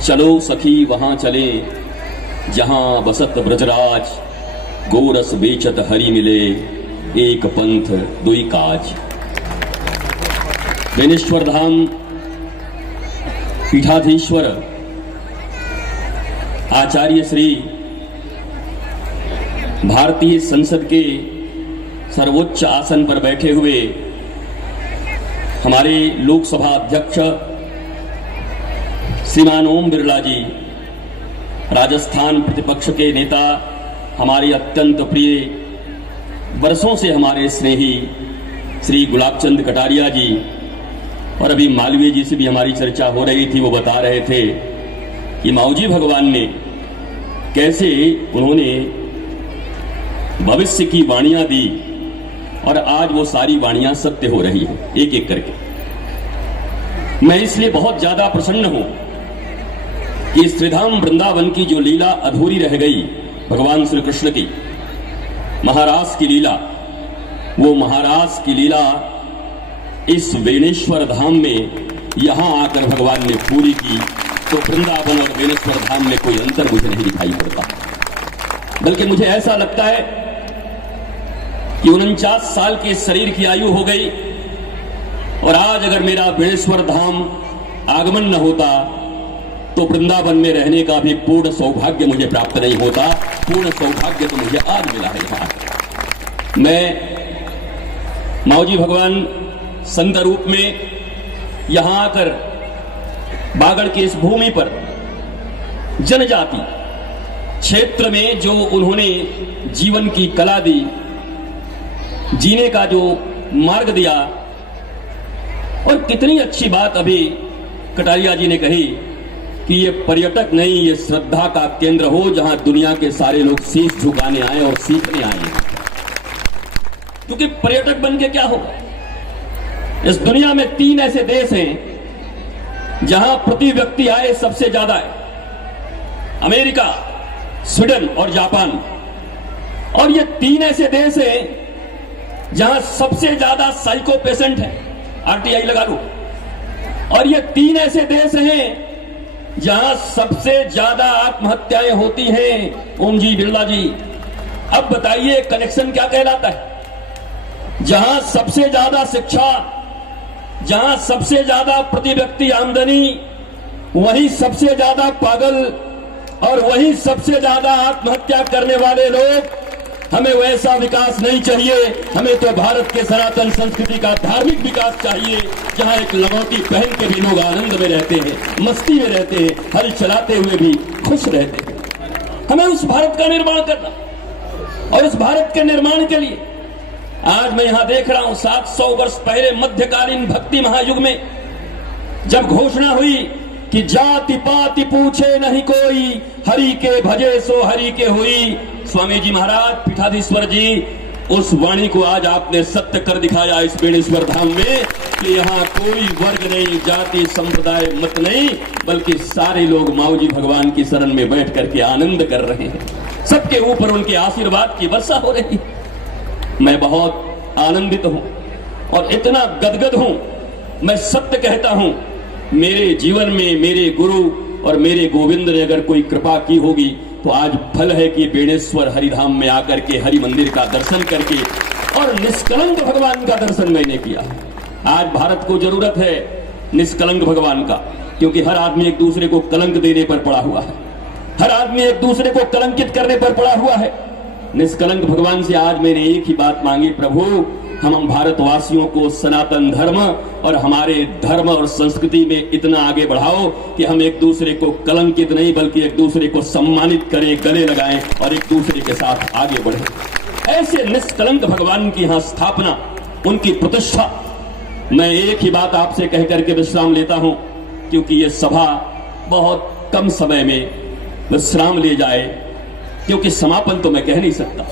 चलो सखी वहां चले जहां बसत ब्रजराज, गोरस बेचत हरि मिले, एक पंथ दुई काज। बेनेश्वर धाम पीठाधीश्वर आचार्य श्री भारतीय संसद के सर्वोच्च आसन पर बैठे हुए हमारे लोकसभा अध्यक्ष श्रीमान ओम बिरला जी, राजस्थान प्रतिपक्ष के नेता हमारे अत्यंत प्रिय, वर्षों से हमारे स्नेही श्री गुलाबचंद कटारिया जी, और अभी मालवीय जी से भी हमारी चर्चा हो रही थी। वो बता रहे थे कि माऊजी भगवान ने कैसे उन्होंने भविष्य की वाणियां दी और आज वो सारी वाणियां सत्य हो रही हैं एक एक करके। मैं इसलिए बहुत ज्यादा प्रसन्न हूं कि इस श्रीधाम वृंदावन की जो लीला अधूरी रह गई भगवान श्री कृष्ण की, महारास की लीला, वो महारास की लीला इस बेनेश्वर धाम में यहां आकर भगवान ने पूरी की। तो वृंदावन और बेनेश्वर धाम में कोई अंतर मुझे नहीं दिखाई पड़ता, बल्कि मुझे ऐसा लगता है कि 49 साल के शरीर की आयु हो गई और आज अगर मेरा बेनेश्वर धाम आगमन न होता तो वृंदावन में रहने का भी पूर्ण सौभाग्य मुझे प्राप्त नहीं होता। पूर्ण सौभाग्य तो मुझे आज मिला है यहां। मैं माऊजी भगवान संत रूप में यहां आकर बागड़ की इस भूमि पर जनजाति क्षेत्र में जो उन्होंने जीवन की कला दी, जीने का जो मार्ग दिया, और कितनी अच्छी बात अभी कटारिया जी ने कही कि ये पर्यटक नहीं, ये श्रद्धा का केंद्र हो जहां दुनिया के सारे लोग शीश झुकाने आए और सीखने आए। क्योंकि पर्यटक बन के क्या होगा? इस दुनिया में 3 ऐसे देश हैं जहां प्रति व्यक्ति आय सबसे ज्यादा है, अमेरिका, स्वीडन और जापान। और ये 3 ऐसे देश हैं जहां सबसे ज्यादा साइको पेशेंट है, आरटीआई लगा लो। और ये 3 ऐसे देश हैं जहां सबसे ज्यादा आत्महत्याएं होती हैं। ओम जी, बिरला जी, अब बताइए कनेक्शन क्या कहलाता है? जहां सबसे ज्यादा शिक्षा, जहां सबसे ज्यादा प्रति व्यक्ति आमदनी, वहीं सबसे ज्यादा पागल और वहीं सबसे ज्यादा आत्महत्या करने वाले लोग। हमें वैसा विकास नहीं चाहिए, हमें तो भारत के सनातन संस्कृति का धार्मिक विकास चाहिए जहां एक लंगोटी पहन के भी लोग आनंद में रहते हैं, मस्ती में रहते हैं, हल चलाते हुए भी खुश रहते हैं। हमें उस भारत का निर्माण करना, और इस भारत के निर्माण के लिए आज मैं यहां देख रहा हूं 700 वर्ष पहले मध्यकालीन भक्ति महायुग में जब घोषणा हुई कि जाति पाति पूछे नहीं कोई, हरि के भजे सो हरि के हुई। स्वामी जी महाराज, पीठाधीश्वर जी, उस वाणी को आज आपने सत्य कर दिखाया इस बेनेश्वर धाम में कि यहाँ कोई वर्ग नहीं, जाति, संप्रदाय, मत नहीं, बल्कि सारे लोग माऊजी भगवान की शरण में बैठ करके आनंद कर रहे हैं। सबके ऊपर उनके आशीर्वाद की वर्षा हो रही है। मैं बहुत आनंदित हूं और इतना गदगद हूं। मैं सत्य कहता हूं, मेरे जीवन में मेरे गुरु और मेरे गोविंद ने अगर कोई कृपा की होगी तो आज फल है कि बेनेश्वर हरिधाम में आकर के हरि मंदिर का दर्शन करके और निष्कलंक भगवान का दर्शन मैंने किया। आज भारत को जरूरत है निष्कलंक भगवान का, क्योंकि हर आदमी एक दूसरे को कलंक देने पर पड़ा हुआ है, हर आदमी एक दूसरे को कलंकित करने पर पड़ा हुआ है। निष्कलंक भगवान से आज मैंने एक ही बात मांगी, प्रभु हम भारतवासियों को सनातन धर्म और हमारे धर्म और संस्कृति में इतना आगे बढ़ाओ कि हम एक दूसरे को कलंकित नहीं बल्कि एक दूसरे को सम्मानित करें, गले लगाएं और एक दूसरे के साथ आगे बढ़ें। ऐसे निष्कलंक भगवान की यहाँ स्थापना, उनकी प्रतिष्ठा। मैं एक ही बात आपसे कह करके विश्राम लेता हूं, क्योंकि ये सभा बहुत कम समय में विश्राम ले जाए, क्योंकि समापन तो मैं कह नहीं सकता।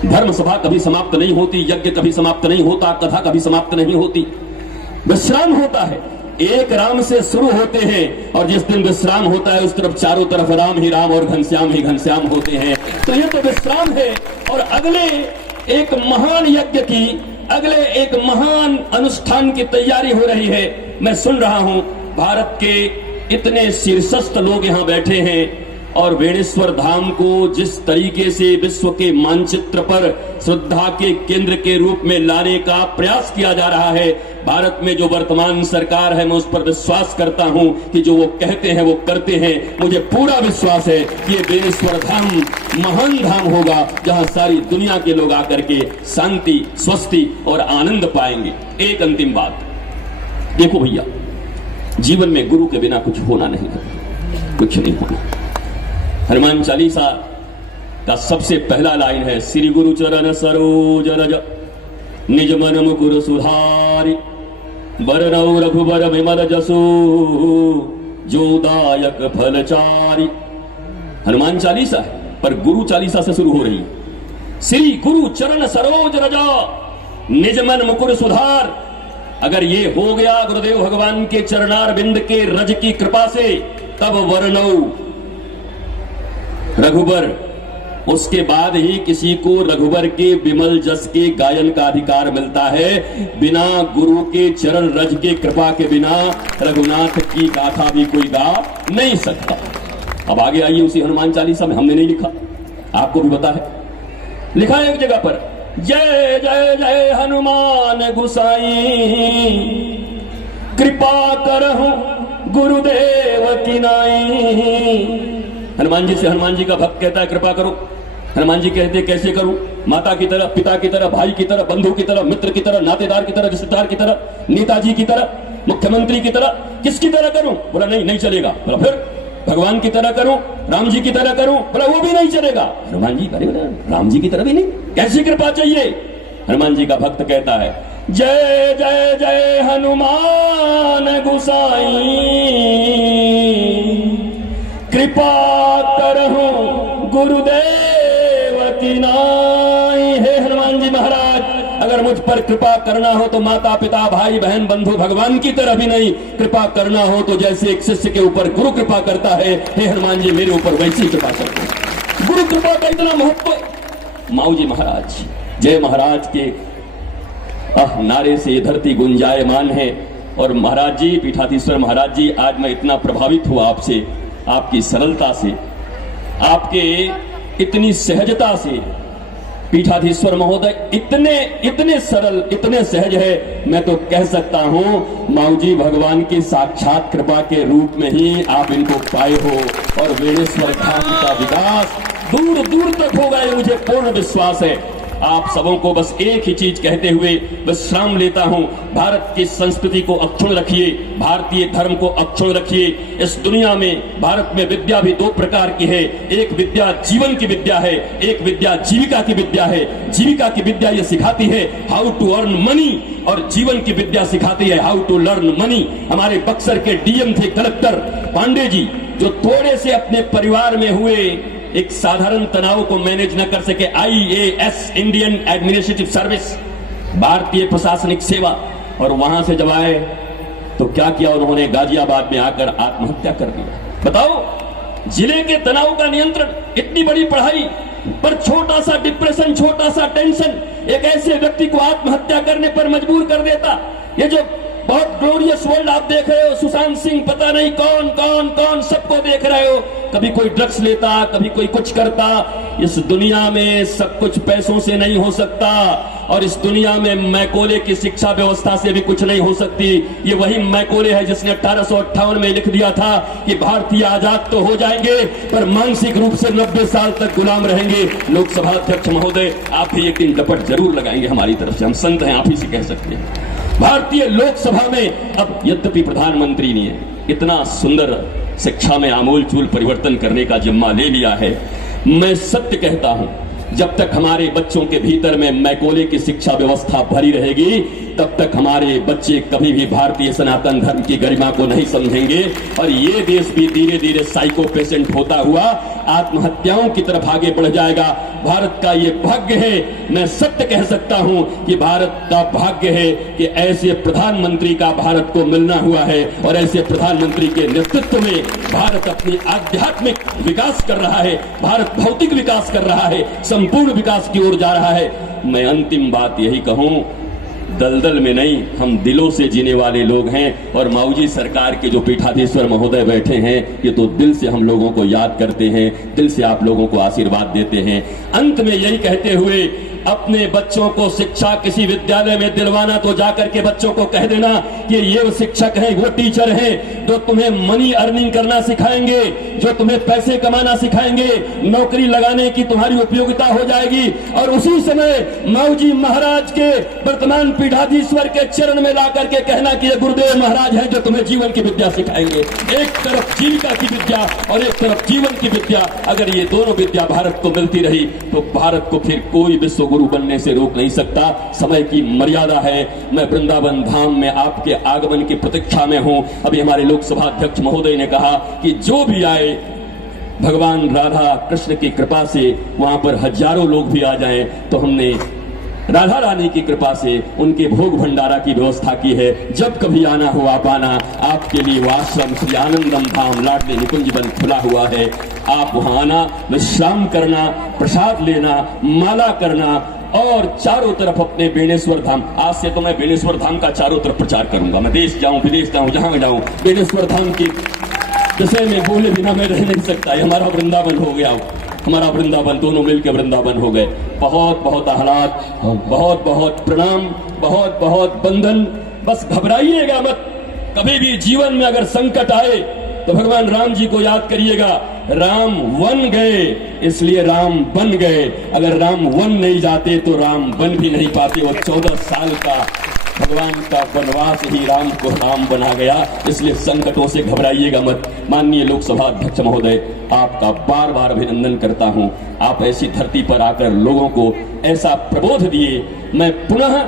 धर्म सभा कभी समाप्त नहीं होती, यज्ञ कभी समाप्त नहीं होता, कथा कभी समाप्त नहीं होती, विश्राम होता है। एक राम से शुरू होते हैं और जिस दिन विश्राम होता है उस तरफ चारों तरफ राम ही राम और घनश्याम ही घनश्याम होते हैं। तो ये तो विश्राम है और अगले एक महान यज्ञ की, अगले एक महान अनुष्ठान की तैयारी हो रही है। मैं सुन रहा हूं भारत के इतने शीर्षस्थ लोग यहां बैठे हैं और बेणेश्वर धाम को जिस तरीके से विश्व के मानचित्र पर श्रद्धा के केंद्र के रूप में लाने का प्रयास किया जा रहा है, भारत में जो वर्तमान सरकार है, मैं उस पर विश्वास करता हूं कि जो वो कहते हैं वो करते हैं। मुझे पूरा विश्वास है कि ये बेणेश्वर धाम महान धाम होगा जहां सारी दुनिया के लोग आकर के शांति, स्वस्ति और आनंद पाएंगे। एक अंतिम बात, देखो भैया, जीवन में गुरु के बिना कुछ होना नहीं है, कुछ नहीं होना। हनुमान चालीसा का सबसे पहला लाइन है, श्री गुरु चरण सरोज रज निज मन मुकुर सुधारि बरनौ रघुबर विमल जसु जो दायक फलचारि। हनुमान चालीसा है पर गुरु चालीसा से शुरू हो रही है। श्री गुरु चरण सरोज रजा निज मन मुकुर सुधार। अगर ये हो गया गुरुदेव भगवान के चरणार बिंद के रज की कृपा से, तब वर्णौ रघुबर, उसके बाद ही किसी को रघुबर के विमल जस के गायन का अधिकार मिलता है। बिना गुरु के चरण रज के कृपा के बिना रघुनाथ की गाथा भी कोई गा नहीं सकता। अब आगे आइए उसी हनुमान चालीसा में, हमने नहीं लिखा, आपको भी पता है, लिखा है एक जगह पर, जय जय जय हनुमान गुसाई कृपा करहु गुरुदेव की नाई। हनुमान जी से हनुमान जी का भक्त कहता है कृपा करो। हनुमान जी कहते कैसे करूं? माता की तरह, पिता की तरह, भाई की तरह, बंधु की तरह, मित्र की तरह, नातेदार की तरह, रिश्तेदार की तरह, नेताजी की तरह, मुख्यमंत्री की तरह, किसकी तरह करूं? बोला नहीं, नहीं चलेगा। बोला फिर भगवान की तरह करूं, राम जी की तरह करूं? बोला वो भी नहीं चलेगा। हनुमान जी अरे राम जी की तरह भी नहीं, कैसी कृपा चाहिए? हनुमान जी का भक्त कहता है, जय जय जय हनुमान गुसाई कृपा करहु गुरुदेव की नाई। हे हनुमान जी महाराज, अगर मुझ पर कृपा करना हो तो माता पिता भाई बहन बंधु भगवान की तरह भी नहीं, कृपा करना हो तो जैसे एक शिष्य के ऊपर गुरु कृपा करता है, हे हनुमान जी मेरे ऊपर वैसी कृपा करते हैं। गुरु कृपा का इतना महत्व। माऊ जी महाराज, जय महाराज के नारे से धरती गुंजायमान है। और महाराज जी, पीठाधीश्वर महाराज जी, आज मैं इतना प्रभावित हुआ आपसे, आपकी सरलता से, आपके इतनी सहजता से। पीठाधीश्वर महोदय इतने सरल, इतने सहज है, मैं तो कह सकता हूं माऊ जी भगवान की साक्षात कृपा के रूप में ही आप इनको पाए हो। और बेणेश्वर धाम का विकास दूर दूर तक होगा, ये मुझे पूर्ण विश्वास है। आप सबों को बस एक ही चीज कहते हुए विश्राम लेता हूं, भारत की संस्कृति को अक्षुण्ण रखिए, भारतीय धर्म को अक्षुण्ण रखिए। इस दुनिया में भारत में विद्या भी दो प्रकार की है, एक विद्या जीवन की विद्या है, एक विद्या जीविका की विद्या है। जीविका की विद्या ये सिखाती है हाउ टू अर्न मनी, और जीवन की विद्या सिखाती है हाउ टू लर्न मनी। हमारे बक्सर के डीएम थे कलेक्टर पांडे जी, जो थोड़े से अपने परिवार में हुए एक साधारण तनाव को मैनेज न कर सके, IAS इंडियन एडमिनिस्ट्रेटिव सर्विस, भारतीय प्रशासनिक सेवा, और वहां से जब आए तो क्या किया उन्होंने? गाजियाबाद में आकर आत्महत्या कर दिया। बताओ, जिले के तनाव का नियंत्रण, इतनी बड़ी पढ़ाई पर छोटा सा डिप्रेशन, छोटा सा टेंशन एक ऐसे व्यक्ति को आत्महत्या करने पर मजबूर कर देता। ये जो बहुत ग्लोरियस वर्ल्ड आप देख रहे हो, सुशांत सिंह, पता नहीं कौन कौन कौन, सबको देख रहे हो, कभी कोई ड्रग्स लेता, कभी कोई कुछ करता। इस दुनिया में सब कुछ पैसों से नहीं हो सकता, और इस दुनिया में मैकोले की शिक्षा व्यवस्था से भी कुछ नहीं हो सकती। ये वही मैकोले है जिसने 1858 में लिख दिया था कि भारतीय आजाद तो हो जाएंगे पर मानसिक रूप से 90 साल तक गुलाम रहेंगे। लोकसभा अध्यक्ष महोदय, आप भी एक दिन डपट जरूर लगाएंगे हमारी तरफ से, हम संत हैं, आप ही से कह सकते हैं। भारतीय लोकसभा में अब यद्यपि प्रधानमंत्री ने इतना सुंदर शिक्षा में आमूल चूल परिवर्तन करने का जिम्मा ले लिया है, मैं सत्य कहता हूं, जब तक हमारे बच्चों के भीतर में मैकोले की शिक्षा व्यवस्था भरी रहेगी, तब तक हमारे बच्चे कभी भी भारतीय सनातन धर्म की गरिमा को नहीं समझेंगे, और ये देश भी धीरे धीरे साइको पेशेंट होता हुआ आत्महत्याओं की तरफ आगे बढ़ जाएगा। भारत का ये भाग्य है, मैं सत्य कह सकता हूं कि भारत का भाग्य है कि ऐसे प्रधानमंत्री का भारत को मिलना हुआ है, और ऐसे प्रधानमंत्री के नेतृत्व में भारत अपनी आध्यात्मिक विकास कर रहा है, भारत भौतिक विकास कर रहा है, संपूर्ण विकास की ओर जा रहा है। मैं अंतिम बात यही कहूं दलदल में नहीं, हम दिलों से जीने वाले लोग हैं। और माऊजी सरकार के जो पीठाधीश्वर महोदय बैठे हैं, ये तो दिल से हम लोगों को याद करते हैं, दिल से आप लोगों को आशीर्वाद देते हैं। अंत में यही कहते हुए, अपने बच्चों को शिक्षा किसी विद्यालय में दिलवाना तो जाकर के बच्चों को कह देना कि ये वो शिक्षक हैं, वो टीचर हैं जो तुम्हें मनी अर्निंग करना सिखाएंगे, जो तुम्हें पैसे कमाना सिखाएंगे, नौकरी लगाने की तुम्हारी उपयोगिता हो जाएगी। और उसी समय माऊजी महाराज के वर्तमान पीठाधीश्वर के चरण में ला करके कहना कि ये गुरुदेव महाराज हैं जो तुम्हें जीवन की विद्या सिखाएंगे। एक तरफ जीविका की विद्या और एक तरफ जीवन की विद्या, अगर ये दोनों विद्या भारत को मिलती रही तो भारत को फिर कोई विश्व गुरु बनने से रोक नहीं सकता। समय की मर्यादा है। मैं वृंदावन धाम में आपके आगमन की प्रतीक्षा में हूं। अभी हमारे लोकसभा अध्यक्ष महोदय ने कहा कि जो भी आए भगवान राधा कृष्ण की कृपा से वहां पर हजारों लोग भी आ जाएं, तो हमने राधा रानी की कृपा से उनके भोग भंडारा की व्यवस्था की है। जब कभी आना हो आप आना, आपके लिए वो आश्रम श्री आनंदम धाम लाडले निकुंज वन खुला हुआ है। आप वहां आना, विश्राम करना, प्रसाद लेना, माला करना और चारों तरफ अपने बेणेश्वर धाम। आज से तो मैं बेणेश्वर धाम का चारों तरफ प्रचार करूंगा। मैं देश जाऊं विदेश जाऊं, जहां जाऊं, बेणेश्वर धाम की विषय में बोले बिना मैं रह नहीं सकता। ये हमारा वृंदावन हो गया, हमारा वृंदावन, दोनों मिलकर वृंदावन हो गए। बहुत बहुत आह्लाद, बहुत बहुत प्रणाम, बहुत बहुत वंदन। बस घबराइएगा मत। कभी भी जीवन में अगर संकट आए तो भगवान राम जी को याद करिएगा। राम वन गए इसलिए राम बन गए। अगर राम वन नहीं जाते तो राम बन भी नहीं पाते। वो 14 साल का भगवान का वनवास ही राम को राम बना गया। इसलिए संकटों से घबराइएगा मत। माननीय लोकसभा अध्यक्ष महोदय, आपका बार बार अभिनंदन करता हूं। आप ऐसी धरती पर आकर लोगों को ऐसा प्रबोध दिए। मैं पुनः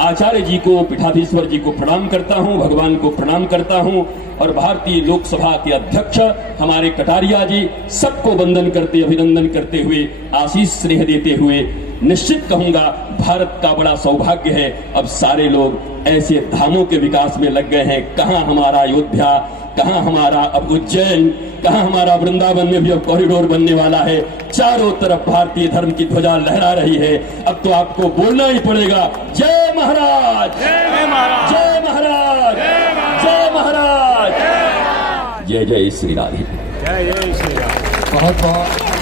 आचार्य जी को, पीठाधीश्वर जी को प्रणाम करता हूं, भगवान को प्रणाम करता हूं और भारतीय लोकसभा के अध्यक्ष हमारे कटारिया जी, सबको वंदन करते, अभिनंदन करते हुए, आशीष स्नेह देते हुए निश्चित कहूंगा भारत का बड़ा सौभाग्य है। अब सारे लोग ऐसे धामों के विकास में लग गए हैं। कहां हमारा अयोध्या, कहां हमारा अब उज्जैन, कहां हमारा वृंदावन में भी अब कॉरिडोर बनने वाला है। चारों तरफ भारतीय धर्म की ध्वजा लहरा रही है। अब तो आपको बोलना ही पड़ेगा, जय महाराज, जय महाराज, जय महाराज, जय महाराज, जय जय श्री राधे, जय जय श्री राम। बहुत बहुत